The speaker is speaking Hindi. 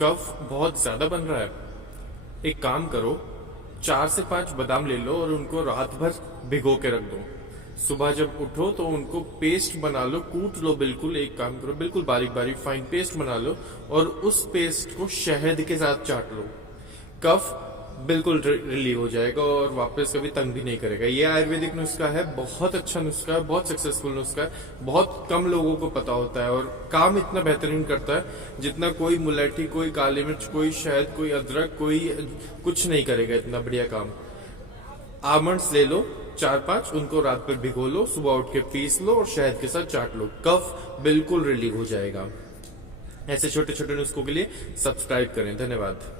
कफ बहुत ज्यादा बन रहा है, एक काम करो, 4 से 5 बादाम ले लो और उनको रात भर भिगो के रख दो। सुबह जब उठो तो उनको पेस्ट बना लो, कूट लो, बिल्कुल एक काम करो, बिल्कुल बारीक बारीक फाइन पेस्ट बना लो और उस पेस्ट को शहद के साथ चाट लो। कफ बिल्कुल रिलीव हो जाएगा और वापस कभी तंग भी नहीं करेगा। ये आयुर्वेदिक नुस्खा है, बहुत अच्छा नुस्खा है, बहुत सक्सेसफुल नुस्खा है, बहुत कम लोगों को पता होता है और काम इतना बेहतरीन करता है जितना कोई मुलैठी, कोई काली मिर्च, कोई शहद, कोई अदरक, कोई कुछ नहीं करेगा इतना बढ़िया काम। आमंड्स ले लो 4-5, उनको रात भर भिगो लो, सुबह उठ के पीस लो और शहद के साथ चाट लो, कफ बिल्कुल रिलीव हो जाएगा। ऐसे छोटे छोटे नुस्खों के लिए सब्सक्राइब करें। धन्यवाद।